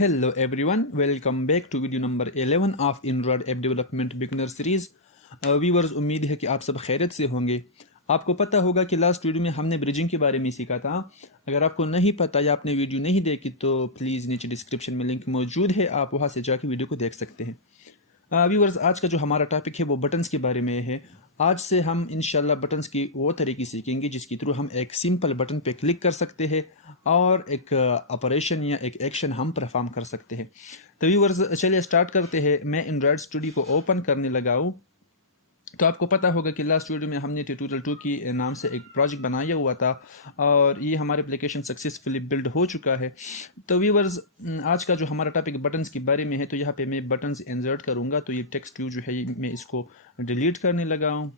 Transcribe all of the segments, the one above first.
Hello everyone, welcome back to video number 11 of Android app development beginner series. Viewers, उम्मीद है कि आप सब खैरियत से होंगे। आपको पता होगा कि लास्ट वीडियो में हमने ब्रिजिंग के बारे में सीखा था। अगर आपको नहीं पता या आपने वीडियो नहीं देखी तो प्लीज़ नीचे डिस्क्रिप्शन में लिंक मौजूद है, आप वहाँ से जाके वीडियो को देख सकते हैं। व्यूवर्स, आज का जो हमारा टॉपिक है वो बटन्स के बारे में है। आज से हम इंशाल्लाह बटन्स की वो तरीके सीखेंगे जिसके थ्रू हम एक सिंपल बटन पे क्लिक कर सकते हैं और एक ऑपरेशन या एक एक्शन हम परफॉर्म कर सकते हैं। तो व्यूवर्स, चलिए स्टार्ट करते हैं। मैं एंड्रॉयड स्टूडियो को ओपन करने लगा हूँ। तो आपको पता होगा कि लास्ट वीडियो में हमने ट्यूटोरियल 2 की नाम से एक प्रोजेक्ट बनाया हुआ था और ये हमारे एप्लीकेशन सक्सेसफुली बिल्ड हो चुका है। तो व्यूवर्स, आज का जो हमारा टॉपिक बटन्स के बारे में है, तो यहाँ पे मैं बटन्स इंसर्ट करूँगा। तो ये टेक्स्ट व्यू जो है मैं इसको डिलीट करने लगा हूँ।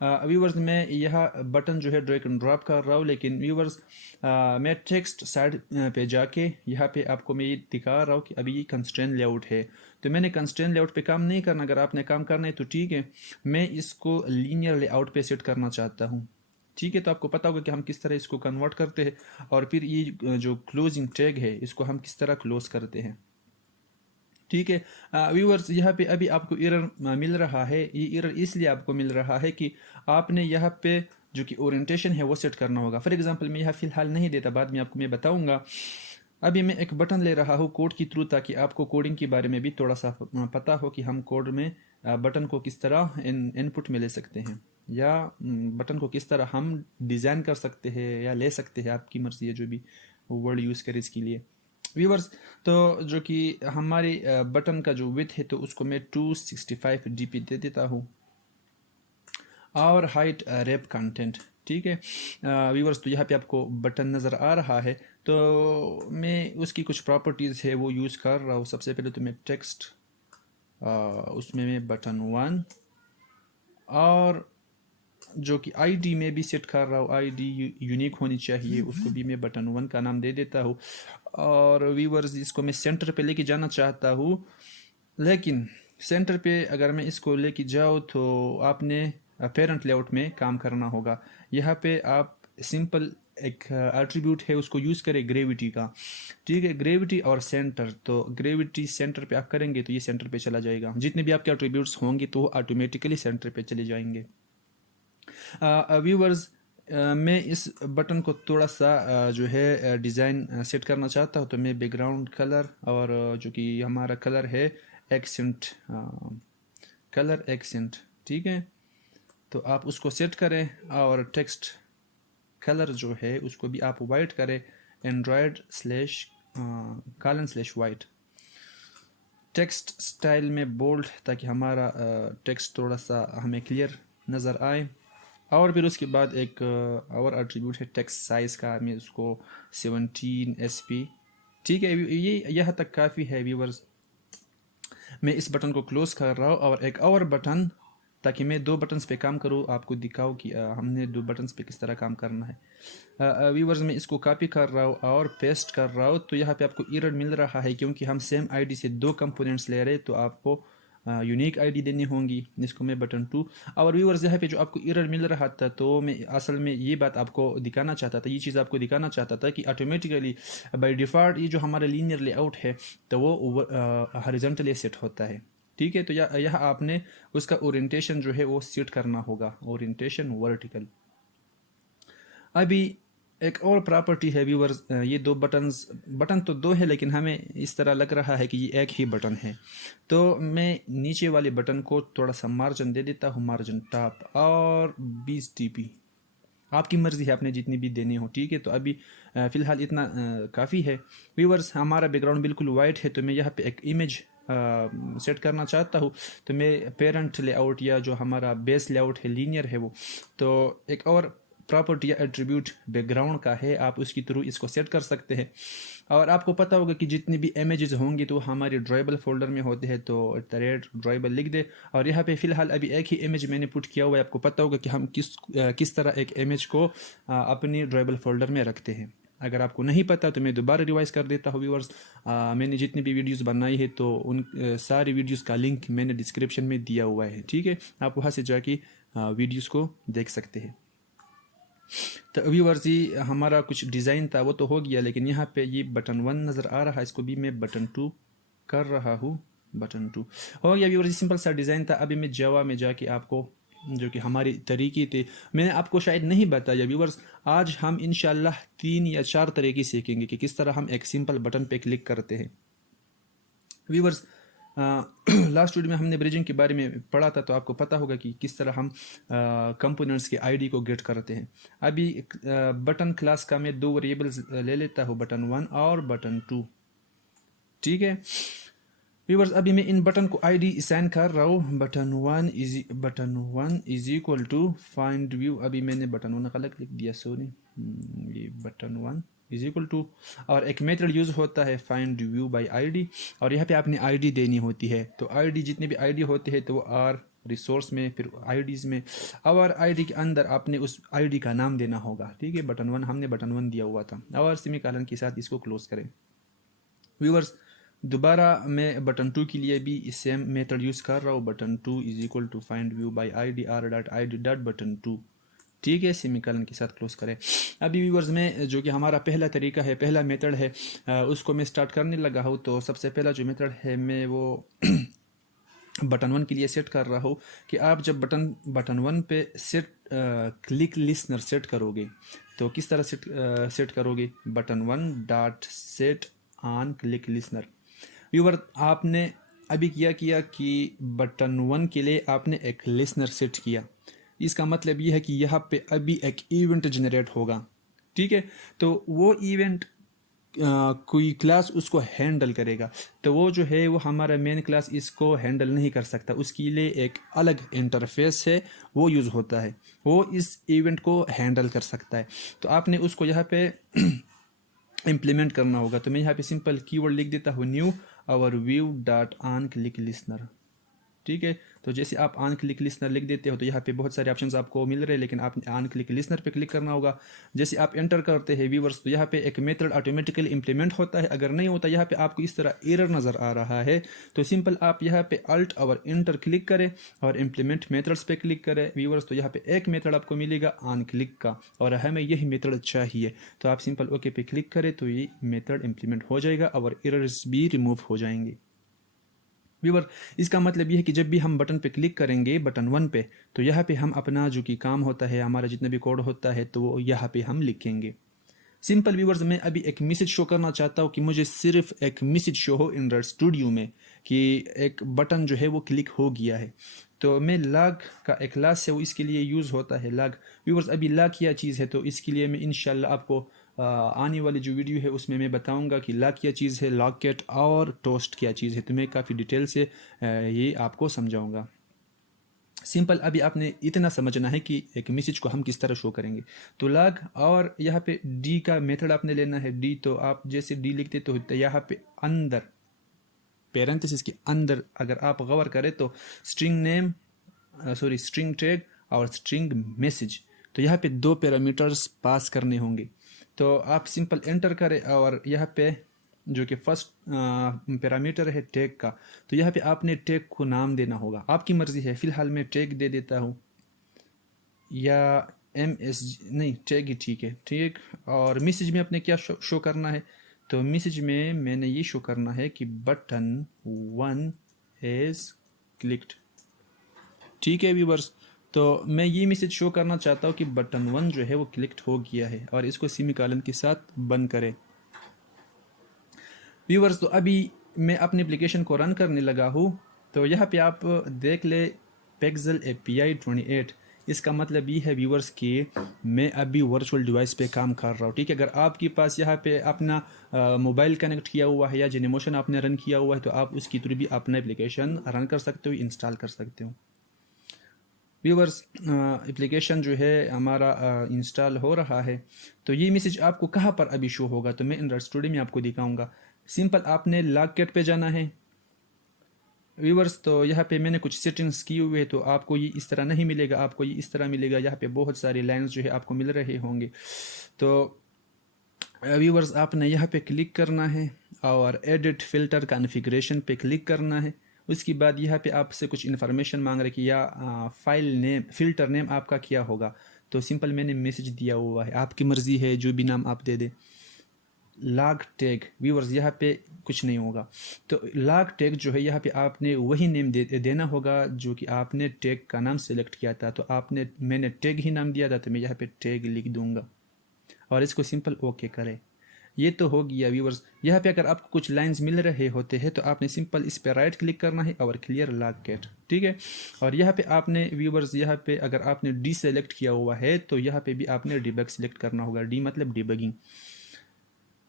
व्यूवर्स, मैं यह बटन जो है ड्रैग एंड ड्रॉप कर रहा हूँ, लेकिन व्यूवर्स मैं टेक्स्ट साइड पे जाके यहाँ पे आपको मैं ये दिखा रहा हूँ कि अभी ये कंस्ट्रेंट लेआउट है। तो मैंने कंस्ट्रेंट लेआउट पे काम नहीं करना। अगर आपने काम करना है तो ठीक है, मैं इसको लीनियर लेआउट पे सेट करना चाहता हूँ। ठीक है, तो आपको पता होगा कि हम किस तरह इसको कन्वर्ट करते हैं और फिर ये जो क्लोजिंग टैग है इसको हम किस तरह क्लोज करते हैं। ठीक है व्यूवर्स, यहाँ पे अभी आपको एरर मिल रहा है। ये एरर इसलिए आपको मिल रहा है कि आपने यहाँ पे जो कि ओरिएंटेशन है वो सेट करना होगा। फॉर एग्जांपल मैं यहाँ फिलहाल नहीं देता, बाद में आपको मैं बताऊंगा। अभी मैं एक बटन ले रहा हूँ कोड की थ्रू, ताकि आपको कोडिंग के बारे में भी थोड़ा सा पता हो कि हम कोड में बटन को किस तरह इनपुट में ले सकते हैं या बटन को किस तरह हम डिज़ाइन कर सकते हैं या ले सकते हैं। आपकी मर्ज़ी है जो भी वर्ड यूज़ करे इसके लिए। व्यूवर्स, तो जो कि हमारी बटन का जो विड्थ है तो उसको मैं 265 dp दे देता हूँ और हाइट रैप कंटेंट। ठीक है व्यूवर्स, तो यहाँ पे आपको बटन नज़र आ रहा है। तो मैं उसकी कुछ प्रॉपर्टीज़ है वो यूज़ कर रहा हूँ। सबसे पहले तो मैं टेक्स्ट उसमें मैं बटन 1 और जो कि आईडी में भी सेट कर रहा हूँ, आईडी यूनिक होनी चाहिए, उसको भी मैं बटन 1 का नाम दे देता हूँ। और व्यूवर्स, इसको मैं सेंटर पे लेके जाना चाहता हूँ, लेकिन सेंटर पे अगर मैं इसको लेके जाऊँ तो आपने पेरेंट लेआउट में काम करना होगा। यहाँ पे आप सिंपल एक एट्रीब्यूट है उसको यूज़ करें ग्रेविटी का। ठीक है, ग्रेविटी और सेंटर। तो ग्रेविटी सेंटर पे आप करेंगे तो ये सेंटर पे चला जाएगा। जितने भी आपके एट्रीब्यूट्स होंगे तो ऑटोमेटिकली सेंटर पे चले जाएंगे। व्यूवर्स, मैं इस बटन को थोड़ा सा जो है डिज़ाइन सेट करना चाहता हूँ। तो मैं बैकग्राउंड कलर और जो कि हमारा कलर है एक्सेंट, कलर एक्सेंट। ठीक है, तो आप उसको सेट करें और टेक्स्ट कलर जो है उसको भी आप वाइट करें, Android slash colon slash white. Text style में बोल्ड, ताकि हमारा टेक्स्ट थोड़ा सा हमें क्लियर नज़र आए। और फिर उसके बाद एक और एट्रीब्यूट है टेक्स्ट साइज़ का, मैं उसको 17 SP। ठीक है, ये यहाँ तक काफ़ी है व्यूवर्स। मैं इस बटन को क्लोज कर रहा हूँ और एक और बटन, ताकि मैं 2 बटन्स पे काम करूँ, आपको दिखाऊँ कि हमने 2 बटन्स पे किस तरह काम करना है। व्यूवर्स, मैं इसको कॉपी कर रहा हूँ और पेस्ट कर रहा हूँ। तो यहाँ पे आपको एरर मिल रहा है क्योंकि हम सेम आईडी से 2 कंपोनेंट्स ले रहे हैं, तो आपको यूनिक आईडी देनी होंगी। इसको मैं बटन 2। और व्यूवर्स, यहाँ पे जो आपको एरर मिल रहा था तो मैं असल में ये बात आपको दिखाना चाहता था, ये चीज़ आपको दिखाना चाहता था कि ऑटोमेटिकली बाय डिफ़ॉल्ट ये जो हमारा लीनियर लेआउट है तो वो हॉरिजॉन्टली सेट होता है। ठीक है, तो यह आपने उसका ओरिएंटेशन जो है वो सेट करना होगा, ओरिएंटेशन वर्टिकल। अभी एक और प्रॉपर्टी है व्यूवर्स, ये 2 बटन तो 2 है, लेकिन हमें इस तरह लग रहा है कि ये एक ही बटन है। तो मैं नीचे वाले बटन को थोड़ा सा मार्जिन दे देता हूँ, मार्जिन टॉप, और 20 dp। आपकी मर्ज़ी है, आपने जितनी भी देनी हो। ठीक है, तो अभी फ़िलहाल इतना काफ़ी है। व्यूवर्स, हमारा बैकग्राउंड बिल्कुल वाइट है, तो मैं यहाँ पे एक इमेज सेट करना चाहता हूँ। तो मैं पेरेंट लेआउट या जो हमारा बेस लेआउट है लीनियर है वो, तो एक और प्रॉपर्टी या एट्रीब्यूट बैकग्राउंड का है, आप उसकी थ्रू इसको सेट कर सकते हैं। और आपको पता होगा कि जितनी भी इमेजेस होंगी तो हमारे ड्राइबल फोल्डर में होते हैं, तो ड्राइबल लिख दे। और यहाँ पे फ़िलहाल अभी एक ही इमेज मैंने पुट किया हुआ है। आपको पता होगा कि हम किस तरह एक इमेज को अपनी ड्राइबल फोल्डर में रखते हैं। अगर आपको नहीं पता तो मैं दोबारा रिवाइज कर देता हूँ व्यूवर्स। मैंने जितनी भी वीडियोस बनाई है तो उन सारी वीडियोस का लिंक मैंने डिस्क्रिप्शन में दिया हुआ है। ठीक है, आप वहाँ से जाके वीडियोस को देख सकते हैं। तो व्यूअर्स ये हमारा कुछ डिज़ाइन था वो तो हो गया, लेकिन यहाँ पे ये बटन 1 नज़र आ रहा है, इसको भी मैं बटन 2 कर रहा हूँ। बटन 2 हो गया व्यूअर्स, सिंपल सा डिज़ाइन था। अभी मैं जावा में जाके आपको जो कि हमारी तरीके थे मैंने आपको शायद नहीं बताया व्यूअर्स, आज हम इंशाल्लाह 3 या 4 तरीके सीखेंगे कि किस तरह हम एक सिंपल बटन पे क्लिक करते हैं। व्यूअर्स लास्ट वीडियो में हमने ब्रिजिंग के बारे में पढ़ा था, तो आपको पता होगा कि किस तरह हम कंपोनेंट्स के आईडी को गेट करते हैं। अभी बटन क्लास का मैं 2 वेरिएबल्स ले लेता हूँ, बटन 1 और बटन 2। ठीक है व्यूअर्स, अभी मैं इन बटन को आईडी असाइन कर रहा हूँ। Button 1 is equal to find view. अभी मैंने बटन 1 गलत लिख दिया, सॉरी। ये बटन 1 इज इक्वल टू, और एक मेथड यूज़ होता है फाइंड व्यू बाय आईडी, और यहाँ पे आपने आईडी देनी होती है। तो आईडी जितने भी आईडी होते हैं तो वो आर रिसोर्स में, फिर आईडीज़ में, और आईडी के अंदर आपने उस आईडी का नाम देना होगा। ठीक है, बटन 1 हमने बटन 1 दिया हुआ था, और सेमीकोलन के साथ इसको क्लोज करें। व्यूअर्स दोबारा मैं बटन 2 के लिए भी सेम मेथड यूज़ कर रहा हूँ। Button 2 is equal to find view by ID R dot I D dot button 2। ठीक है, सेमीकोलन के साथ क्लोज करें। अभी व्यूअर्स में जो कि हमारा पहला तरीका है, पहला मेथड है, उसको मैं स्टार्ट करने लगा हूँ। तो सबसे पहला जो मेथड है मैं वो बटन 1 के लिए सेट कर रहा हूँ कि आप जब बटन 1 पे सेट क्लिक लिसनर सेट करोगे तो किस तरह सेट करोगे। Button 1 dot set on click listener. Viewer आपने अभी किया कि बटन 1 के लिए आपने एक लिसनर सेट किया। इसका मतलब ये है कि यहाँ पे अभी एक इवेंट जनरेट होगा। ठीक है, तो वो इवेंट कोई क्लास उसको हैंडल करेगा, तो वो जो है वो हमारा मेन क्लास इसको हैंडल नहीं कर सकता। उसके लिए एक अलग इंटरफेस है वो यूज़ होता है, वो इस इवेंट को हैंडल कर सकता है। तो आपने उसको यहाँ पे इम्प्लीमेंट करना होगा। तो मैं यहाँ पे सिंपल कीवर्ड लिख देता हूँ न्यू और view dot on click listener. ठीक है, तो जैसे आप ऑन क्लिक लिसनर लिख देते हो तो यहाँ पे बहुत सारे ऑप्शंस आपको मिल रहे हैं, लेकिन आपने ऑन क्लिक लिसनर पे क्लिक करना होगा। जैसे आप एंटर करते हैं व्यूवर्स तो यहाँ पे एक मेथड ऑटोमेटिकली इंप्लीमेंट होता है। अगर नहीं होता यहाँ पे आपको इस तरह एरर नज़र आ रहा है, तो सिंपल आप यहाँ पे अल्ट और इंटर क्लिक करें और इम्प्लीमेंट मेथड्स पे क्लिक करें व्यूवर्स, तो यहाँ पे एक मेथड आपको मिलेगा ऑन क्लिक का, और हमें यही मेथड चाहिए। तो आप सिंपल ओके पे क्लिक करें तो ये मेथड इंप्लीमेंट हो जाएगा और एरर्स भी रिमूव हो जाएंगे। व्यूअर इसका मतलब यह है कि जब भी हम बटन पे क्लिक करेंगे बटन 1 पे, तो यहाँ पे हम अपना जो कि काम होता है, हमारा जितना भी कोड होता है, तो वो यहाँ पे हम लिखेंगे। सिंपल व्यूअर्स मैं अभी एक मैसेज शो करना चाहता हूँ कि मुझे सिर्फ एक मैसेज शो हो एंड्रॉइड स्टूडियो में कि एक बटन जो है वो क्लिक हो गया है। तो मैं लॉग का एक क्लास है वो इसके लिए यूज़ होता है लॉग। व्यूअर्स अभी लॉग क्या चीज़ है, तो इसके लिए मैं इंशाल्लाह आपको आने वाली जो वीडियो है उसमें मैं बताऊंगा कि लॉग क्या चीज़ है, लॉकेट और टोस्ट क्या चीज़ है। तो मैं काफ़ी डिटेल से ये आपको समझाऊंगा। सिंपल अभी आपने इतना समझना है कि एक मैसेज को हम किस तरह शो करेंगे। तो लॉग और यहाँ पे डी का मेथड आपने लेना है डी। तो आप जैसे डी लिखते तो यहाँ पे अंदर पैरेंथेसिस के अंदर अगर आप गौर करें तो स्ट्रिंग टैग और स्ट्रिंग मैसेज, तो यहाँ पे 2 पैरामीटर्स पास करने होंगे। तो आप सिंपल एंटर करें और यहाँ पे जो कि फर्स्ट पैरामीटर है टैग का, तो यहाँ पे आपने टैग को नाम देना होगा, आपकी मर्जी है। फिलहाल मैं टैग दे देता हूँ या नहीं टैग ही ठीक है। ठीक, और मैसेज में अपने क्या शो करना है, तो मैसेज में मैंने ये शो करना है कि बटन 1 इज क्लिक्ड। ठीक है व्यूवर्स, तो मैं ये मैसेज शो करना चाहता हूँ कि बटन 1 जो है वो क्लिक्ड हो गया है, और इसको सेमीकोलन के साथ बंद करें। व्यूवर्स तो अभी मैं अपनी एप्लीकेशन को रन करने लगा हूँ। तो यहाँ पे आप देख ले पेक्सल API 28। इसका मतलब ये है व्यूवर्स कि मैं अभी वर्चुअल डिवाइस पे काम कर रहा हूँ। ठीक है, अगर आपके पास यहाँ पे अपना मोबाइल कनेक्ट किया हुआ है या जेनेमोशन आपने रन किया हुआ है, तो आप उसकी थ्रू भी अपना एप्लीकेशन रन कर सकते हो, इंस्टॉल कर सकते हो। व्यूवर्स एप्लीकेशन जो है हमारा इंस्टॉल हो रहा है। तो ये मैसेज आपको कहाँ पर अभी शो होगा, तो मैं एंड्रॉइड स्टूडियो में आपको दिखाऊंगा। सिंपल आपने लॉकेट पे जाना है व्यूवर्स। तो यहाँ पे मैंने कुछ सेटिंग्स की हुए हैं, तो आपको ये इस तरह नहीं मिलेगा, आपको ये इस तरह मिलेगा। यहाँ पे बहुत सारे लाइन्स जो है आपको मिल रहे होंगे। तो व्यूवर्स आपने यहाँ पे क्लिक करना है और एडिट फिल्टर कॉन्फ़िगरेशन पे क्लिक करना है। उसके बाद यहाँ पे आपसे कुछ इन्फॉर्मेशन मांग रहे कि या फाइल नेम, फिल्टर नेम आपका क्या होगा। तो सिंपल मैंने मैसेज दिया हुआ है, आपकी मर्ज़ी है जो भी नाम आप दे दें। लॉग टैग व्यूअर्स यहाँ पे कुछ नहीं होगा, तो लॉग टैग जो है यहाँ पे आपने वही नेम देना होगा जो कि आपने टैग का नाम सेलेक्ट किया था। तो मैंने टैग ही नाम दिया था, तो मैं यहाँ पे टैग लिख दूंगा और इसको सिंपल ओके करें। ये तो हो गया व्यूअर्स। यहाँ पे अगर आपको कुछ लाइंस मिल रहे होते हैं तो आपने सिंपल इस पे राइट क्लिक करना है और क्लियर लॉग कैट, ठीक है। और यहाँ पे आपने व्यूअर्स यहाँ पे अगर आपने डी सेलेक्ट किया हुआ है तो यहाँ पे भी आपने डिबग सेलेक्ट करना होगा। डी मतलब डिबगिंग।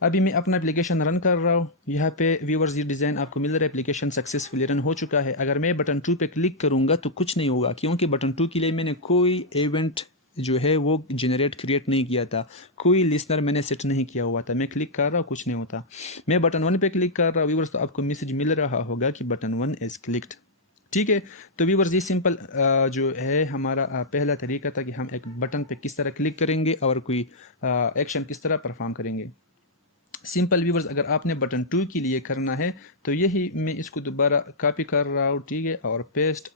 अभी मैं अपना एप्लीकेशन रन कर रहा हूँ। यहाँ पे व्यूअर्स ये डिज़ाइन आपको मिल रहा है, एप्लीकेशन सक्सेसफुली रन हो चुका है। अगर मैं बटन 2 पे क्लिक करूँगा तो कुछ नहीं होगा, क्योंकि बटन 2 के लिए मैंने कोई इवेंट जो है वो जनरेट क्रिएट नहीं किया था, कोई लिसनर मैंने सेट नहीं किया हुआ था। मैं क्लिक कर रहा हूँ, कुछ नहीं होता। मैं बटन 1 पे क्लिक कर रहा हूँ व्यूअर्स, तो आपको मैसेज मिल रहा होगा कि बटन 1 इज क्लिक्ड, ठीक है। तो व्यूअर्स ये सिंपल जो है हमारा पहला तरीका था कि हम एक बटन पे किस तरह क्लिक करेंगे और कोई एक्शन किस तरह परफॉर्म करेंगे। सिंपल व्यूवर्स, अगर आपने बटन 2 के लिए करना है तो यही मैं इसको दोबारा कॉपी कर रहा हूँ, ठीक है। और पेस्ट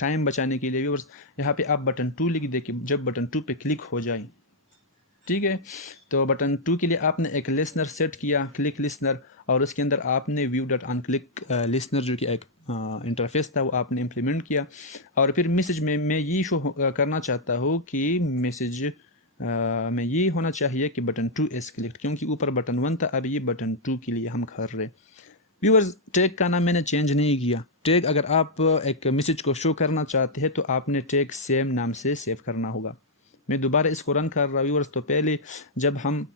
टाइम बचाने के लिए व्यूवर्स यहाँ पे आप बटन 2 लिख दे कि जब बटन 2 पे क्लिक हो जाए, ठीक है। तो बटन 2 के लिए आपने एक लिसनर सेट किया, क्लिक लिसनर, और उसके अंदर आपने view dot on click listener जो कि एक इंटरफेस था वो आपने इम्प्लीमेंट किया। और फिर मैसेज में मैं ये शो करना चाहता हूँ कि मैसेज में ये होना चाहिए कि बटन 2 इज क्लिक्ड, क्योंकि ऊपर बटन 1 था, अब ये बटन 2 के लिए हम कर रहे। व्यूअर्स टैग का नाम मैंने चेंज नहीं किया। टैग अगर आप एक मैसेज को शो करना चाहते हैं तो आपने टैग सेम नाम से सेव करना होगा। मैं दोबारा इसको रन कर रहा हूँ व्यूअर्स। तो पहले जब हम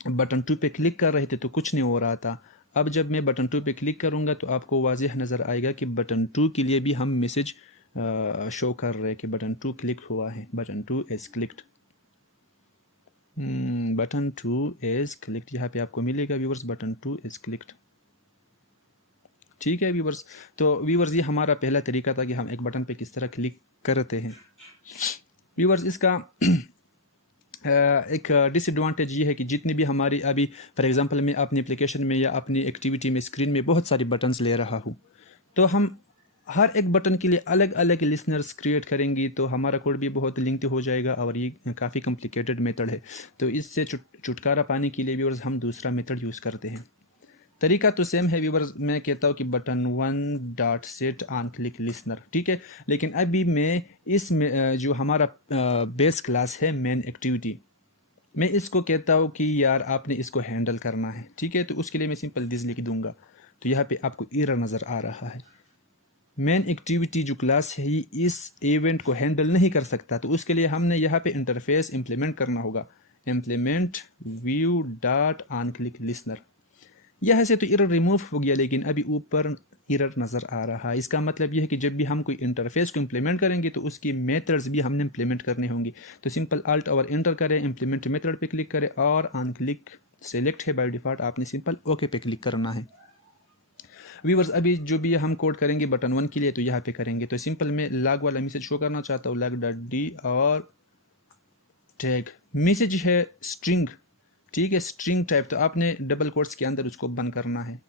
बटन 2 पे क्लिक कर रहे थे तो कुछ नहीं हो रहा था। अब जब मैं बटन 2 पे क्लिक करूँगा तो आपको वाज़ेह नज़र आएगा कि बटन 2 के लिए भी हम मैसेज शो कर रहे हैं कि बटन 2 क्लिक हुआ है, button 2 is clicked. Button 2 is clicked, यहाँ पे आपको मिलेगा व्यूवर्स बटन 2 इज क्लिक्ड, ठीक है व्यूवर्स। तो व्यूवर्स ये हमारा पहला तरीका था कि हम एक बटन पे किस तरह क्लिक करते हैं। व्यूवर्स इसका एक डिसएडवांटेज ये है कि जितनी भी हमारी अभी फॉर एग्जांपल मैं अपनी एप्लीकेशन में या अपनी एक्टिविटी में स्क्रीन में बहुत सारी बटन्स ले रहा हूँ, तो हम हर एक बटन के लिए अलग अलग लिसनर्स क्रिएट करेंगे तो हमारा कोड भी बहुत लिंक्ड हो जाएगा और ये काफ़ी कॉम्प्लिकेटेड मेथड है। तो इससे छुटकारा पाने के लिए व्यूअर्स हम दूसरा मेथड यूज़ करते हैं। तरीका तो सेम है व्यूअर्स, मैं कहता हूँ कि button 1 dot set on click listener, ठीक है। लेकिन अभी मैं इसमें जो हमारा बेस क्लास है मेन एक्टिविटी, मैं इसको कहता हूँ कि यार आपने इसको हैंडल करना है, ठीक है। तो उसके लिए मैं सिंपल दिस लिख दूंगा। तो यहाँ पे आपको एरर नज़र आ रहा है। मेन एक्टिविटी जो क्लास है ये इस इवेंट को हैंडल नहीं कर सकता, तो उसके लिए हमने यहाँ पे इंटरफेस इम्प्लीमेंट करना होगा। Implement view dot on click listener. यहाँ से तो एरर रिमूव हो गया, लेकिन अभी ऊपर एरर नज़र आ रहा है। इसका मतलब यह है कि जब भी हम कोई इंटरफेस को इम्प्लीमेंट करेंगे तो उसकी मेथड्स भी हमने इम्प्लीमेंट करने होंगे। तो सिंपल अल्ट और एंटर करें, इम्प्लीमेंट मेथड पे क्लिक करें और ऑन क्लिक सेलेक्ट है बाय डिफ़ॉल्ट, आपने सिंपल ओके पे क्लिक करना है। व्यूवर्स अभी जो भी हम कोड करेंगे बटन 1 के लिए तो यहाँ पे करेंगे। तो सिंपल मैं लॉग वाला मैसेज शो करना चाहता हूँ, लॉग डॉट डी और टैग मैसेज है स्ट्रिंग, ठीक है, स्ट्रिंग टाइप। तो आपने डबल कोट्स के अंदर उसको बंद करना है।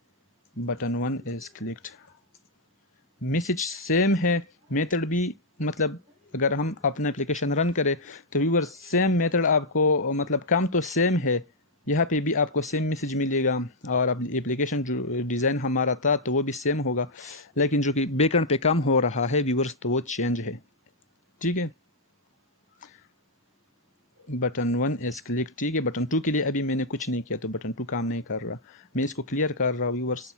Button 1 is clicked, message same है, मेथड भी मतलब अगर हम अपना एप्लीकेशन रन करें तो व्यूअर सेम मेथड आपको मतलब काम तो सेम है, यहाँ पे भी आपको सेम मैसेज मिलेगा और अब एप्लीकेशन जो डिज़ाइन हमारा था तो वो भी सेम होगा, लेकिन जो कि बैकएंड पे काम हो रहा है व्यूअर्स तो वो चेंज है, ठीक है। बटन 1 इज क्लिक, ठीक है। बटन 2 के लिए अभी मैंने कुछ नहीं किया तो बटन 2 काम नहीं कर रहा। मैं इसको क्लियर कर रहा हूँ व्यूअर्स।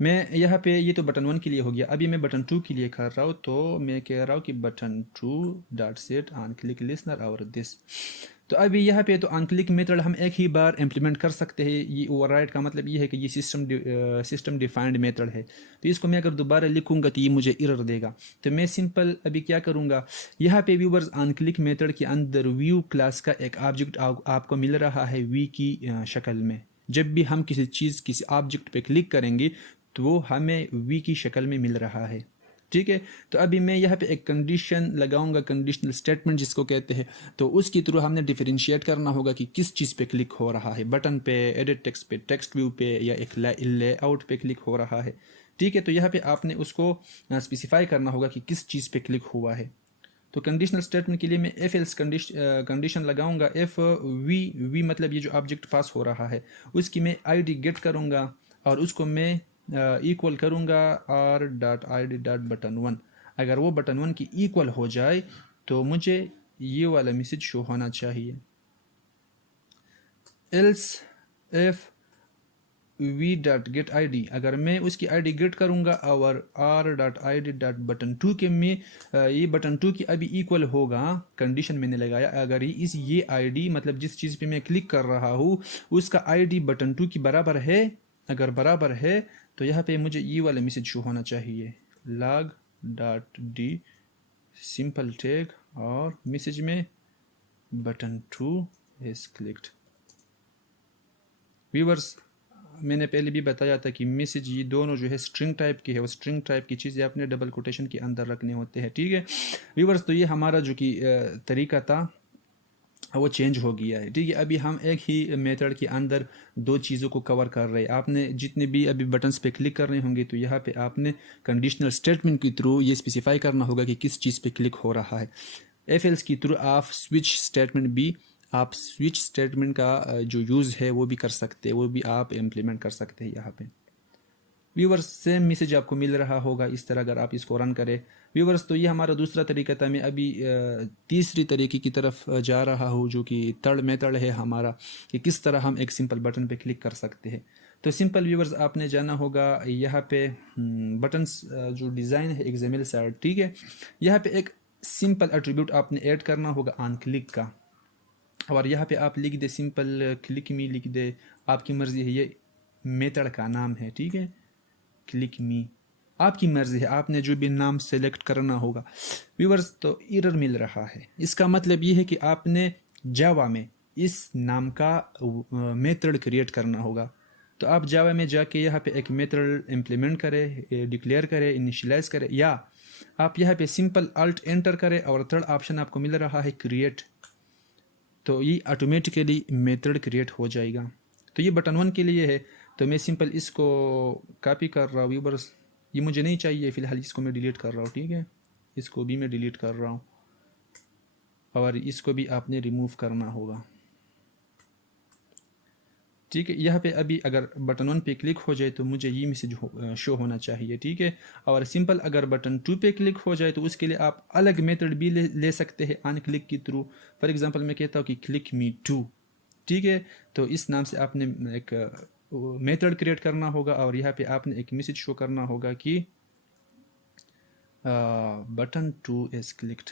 मैं यहाँ पे ये तो बटन 1 के लिए हो गया, अभी मैं बटन 2 के लिए कर रहा हूँ। तो मैं कह रहा हूँ कि button 2 dot set on click listener और दिस। तो अभी यहाँ पे तो ऑन क्लिक मेथड हम एक ही बार इम्प्लीमेंट कर सकते हैं। ये ओवरराइड का मतलब ये है कि ये सिस्टम डिफाइंड मेथड है, तो इसको मैं अगर दोबारा लिखूंगा तो ये मुझे एरर देगा। तो मैं सिंपल अभी क्या करूँगा, यहाँ पे व्यूवर्स ऑन क्लिक मेथड के अंदर व्यू क्लास का एक ऑब्जेक्ट आपको मिल रहा है वी की शक्ल में। जब भी हम किसी चीज़ किसी ऑब्जेक्ट पे क्लिक करेंगे तो वो हमें वी की शक्ल में मिल रहा है, ठीक है। तो अभी मैं यहाँ पे एक कंडीशन लगाऊंगा, कंडीशनल स्टेटमेंट जिसको कहते हैं। तो उसके थ्रू हमने डिफरेंशिएट करना होगा कि किस चीज़ पे क्लिक हो रहा है, बटन पे, एडिट टेक्स्ट पे, टेक्स्ट व्यू पे, या एक लेआउट पे क्लिक हो रहा है, ठीक है। तो यहाँ पे आपने उसको स्पेसिफाई करना होगा कि किस चीज़ पे क्लिक हुआ है। तो कंडीशनल स्टेटमेंट के लिए मैं एफ एल्स कंडीशन लगाऊंगा। एफ वी मतलब ये जो ऑब्जेक्ट पास हो रहा है उसकी मैं आईडी गेट करूंगा और उसको मैं इक्वल करूंगा are dot I D dot button one. अगर वो बटन वन की इक्वल हो जाए तो मुझे ये वाला मैसेज शो होना चाहिए। Else F V dot get I D, अगर मैं उसकी आई डी गेट करूँगा और R dot I D dot button two के में ये बटन टू की अभी इक्वल होगा, कंडीशन मैंने लगाया, अगर ये आई डी मतलब जिस चीज़ पे मैं क्लिक कर रहा हूँ उसका आई डी बटन टू की बराबर है, अगर बराबर है तो यहाँ पे मुझे ये वाला मैसेज शो होना चाहिए, log dot D simple tag और मैसेज में button two is clicked. Viewers मैंने पहले भी बताया था कि मैसेज ये दोनों जो है स्ट्रिंग टाइप की है, वो स्ट्रिंग टाइप की चीज़ें अपने डबल कोटेशन के अंदर रखने होते हैं, ठीक है व्यूवर्स। तो ये हमारा जो कि तरीका था वो चेंज हो गया है, ठीक है। अभी हम एक ही मेथड के अंदर दो चीज़ों को कवर कर रहे हैं। आपने जितने भी अभी बटन्स पे क्लिक करने होंगे तो यहाँ पे आपने कंडीशनल स्टेटमेंट के थ्रू ये स्पेसिफाई करना होगा कि किस चीज़ पे क्लिक हो रहा है। एफ एल्स की थ्रू आप स्विच स्टेटमेंट भी, आप स्विच स्टेटमेंट का जो यूज़ है वो भी कर सकते हैं, वो भी आप इम्प्लीमेंट कर सकते हैं यहाँ पे। व्यूवर्स सेम मैसेज आपको मिल रहा होगा इस तरह अगर आप इसको रन करें। व्यूवर्स तो ये हमारा दूसरा तरीका था। मैं अभी तीसरी तरीके की तरफ जा रहा हूँ जो कि थर्ड मेथड है हमारा, कि किस तरह हम एक सिंपल बटन पे क्लिक कर सकते हैं। तो सिंपल व्यूवर्स आपने जाना होगा यहाँ पे बटन्स जो डिज़ाइन है एक्सएमएल साइड, ठीक है। यहाँ पे एक सिंपल एट्रीब्यूट आपने ऐड करना होगा ऑन क्लिक का, और यहाँ पे आप लिख दे सिंपल क्लिक मी लिख दे, आपकी मर्ज़ी है, ये मेथड का नाम है, ठीक है। क्लिक मी आपकी मर्ज़ी है, आपने जो भी नाम सेलेक्ट करना होगा। व्यूवर्स तो एरर मिल रहा है, इसका मतलब ये है कि आपने जावा में इस नाम का मेथड क्रिएट करना होगा। तो आप जावा में जाके यहाँ पे एक मेथड इम्प्लीमेंट करें, डिक्लेयर करें, इनिशियलाइज करें, या आप यहाँ पे सिंपल अल्ट एंटर करें और थर्ड ऑप्शन आपको मिल रहा है क्रिएट, तो ये ऑटोमेटिकली मेथड क्रिएट हो जाएगा। तो ये बटन वन के लिए है, तो मैं सिंपल इसको कॉपी कर रहा हूँ व्यूवर्स, ये मुझे नहीं चाहिए फ़िलहाल, इसको मैं डिलीट कर रहा हूँ, ठीक है। इसको भी मैं डिलीट कर रहा हूँ और इसको भी आपने रिमूव करना होगा, ठीक है। यहाँ पे अभी अगर बटन वन पे क्लिक हो जाए तो मुझे ये मैसेज शो होना चाहिए, ठीक है। और सिंपल अगर बटन टू पे क्लिक हो जाए तो उसके लिए आप अलग मेथड भी ले सकते हैं ऑन क्लिक के थ्रू। फॉर एग्जांपल मैं कहता हूँ कि क्लिक मी टू, ठीक है। तो इस नाम से आपने एक मेथड क्रिएट करना होगा और यहाँ पे आपने एक मैसेज शो करना होगा कि बटन टू इज क्लिक्ड।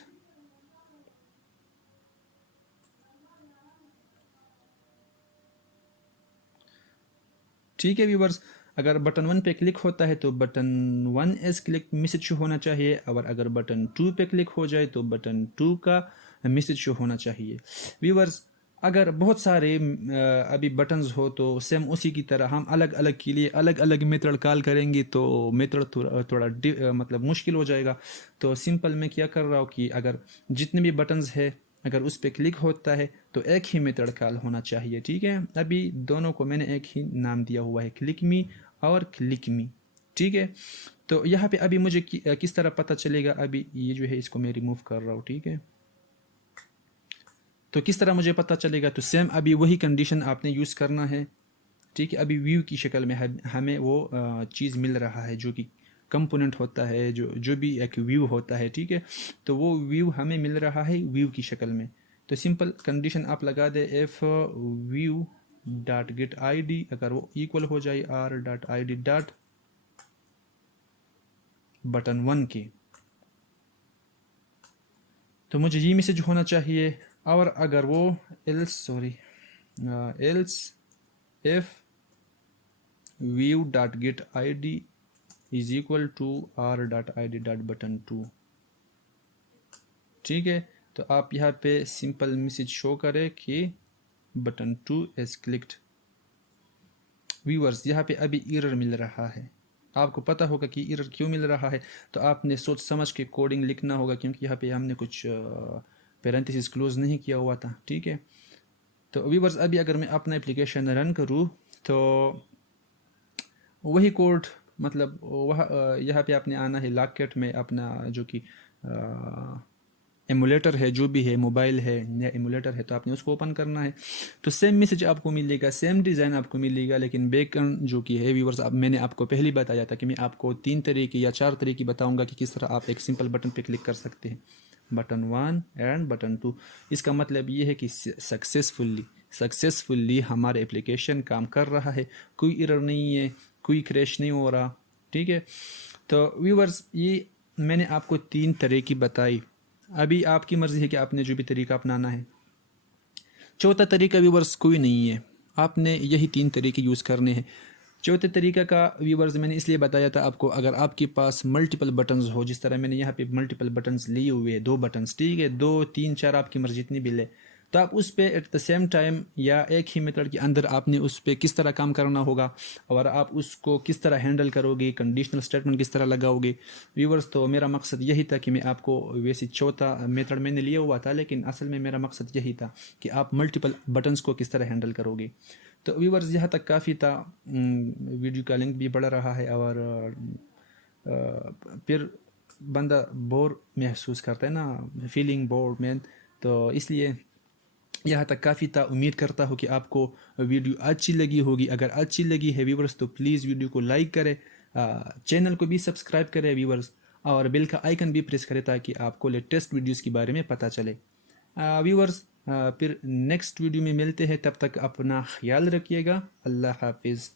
ठीक है व्यूवर्स, अगर बटन वन पे क्लिक होता है तो button one is click message show होना चाहिए, और अगर बटन टू पे क्लिक हो जाए तो बटन टू का मैसेज शो होना चाहिए। व्यूवर्स अगर बहुत सारे अभी बटन्स हो तो सेम उसी की तरह हम अलग अलग के लिए अलग अलग मेथड कॉल करेंगे तो मेथड थोड़ा मतलब मुश्किल हो जाएगा। तो सिंपल मैं क्या कर रहा हूँ कि अगर जितने भी बटन्स है अगर उस पर क्लिक होता है तो एक ही मेथड कॉल होना चाहिए, ठीक है। अभी दोनों को मैंने एक ही नाम दिया हुआ है, क्लिक मी और क्लिक मी, ठीक है। तो यहाँ पे अभी मुझे किस तरह पता चलेगा, अभी ये जो है इसको मैं रिमूव कर रहा हूँ, ठीक है। तो किस तरह मुझे पता चलेगा, तो सेम अभी वही कंडीशन आपने यूज़ करना है, ठीक है। अभी व्यू की शक्ल में हमें वो चीज़ मिल रहा है जो कि कंपोनेंट होता है, जो भी एक व्यू होता है, ठीक है। तो वो व्यू हमें मिल रहा है व्यू की शक्ल में। तो सिंपल कंडीशन आप लगा दे if view dot get I D, अगर वो इक्वल हो जाए R dot I D dot button one के, तो मुझे ये मैसेज होना चाहिए। और अगर वो else F view dot get I D is equal to R dot I D dot button two, ठीक है। तो आप यहाँ पे सिंपल मैसेज शो करें कि button two is clicked. Viewers यहाँ पे अभी एरर मिल रहा है, आपको पता होगा कि एरर क्यों मिल रहा है, तो आपने सोच समझ के कोडिंग लिखना होगा, क्योंकि यहाँ पे हमने कुछ पैरेंथेसिस क्लोज नहीं किया हुआ था, ठीक है। तो व्यूअर्स अभी अगर मैं अपना एप्लीकेशन रन करूँ तो वही कोड मतलब वह यहाँ पे आपने आना है लॉकेट में अपना जो कि एमुलेटर है, जो भी है, मोबाइल है या एमुलेटर है, तो आपने उसको ओपन करना है। तो सेम मैसेज आपको मिलेगा, सेम डिज़ाइन आपको मिलेगा, लेकिन बैकएंड जो कि है व्यूवर्स, अब मैंने आपको पहले बताया था कि मैं आपको 3 तरीके या 4 तरीके बताऊंगा कि किस तरह आप एक सिंपल बटन पे क्लिक कर सकते हैं, बटन 1 एंड बटन 2। इसका मतलब ये है कि सक्सेसफुली हमारा एप्लीकेशन काम कर रहा है, कोई एरर नहीं है, कोई क्रैश नहीं हो रहा। ठीक है, तो व्यूवर्स ये मैंने आपको 3 तरह की बताई। अभी आपकी मर्ज़ी है कि आपने जो भी तरीका अपनाना है। चौथा तरीका व्यूवर्स कोई नहीं है, आपने यही 3 तरीके यूज़ करने हैं। चौथे तरीका का व्यूवर्स मैंने इसलिए बताया था आपको, अगर आपके पास मल्टीपल बटन्स हो, जिस तरह मैंने यहाँ पे मल्टीपल बटन्स लिए हुए हैं, 2 बटन्स, ठीक है, 2 3 4 आपकी मर्जी जितनी भी ले, तो आप उस पर एट द सेम टाइम या एक ही मेथड के अंदर आपने उस पर किस तरह काम करना होगा और आप उसको किस तरह हैंडल करोगे, कंडीशनल स्टेटमेंट किस तरह लगाओगे व्यूवर्स। तो मेरा मकसद यही था कि मैं आपको, वैसे चौथा मेथड मैंने लिया हुआ था, लेकिन असल में मेरा मकसद यही था कि आप मल्टीपल बटन्स को किस तरह हैंडल करोगे। तो व्यूवर्स यहाँ तक काफ़ी था। वीडियो का लेंथ भी बढ़ रहा है और फिर बंदा बोर महसूस करता है ना, फीलिंग बोर्ड मैन, तो इसलिए यहाँ तक काफ़ी था। उम्मीद करता हूँ कि आपको वीडियो अच्छी लगी होगी। अगर अच्छी लगी है व्यूवर्स तो प्लीज़ वीडियो को लाइक करें, चैनल को भी सब्सक्राइब करें व्यूवर्स, और बेल का आइकन भी प्रेस करें ताकि आपको लेटेस्ट वीडियोस के बारे में पता चले। व्यूवर्स फिर नेक्स्ट वीडियो में मिलते हैं, तब तक अपना ख्याल रखिएगा। अल्लाह हाफिज़।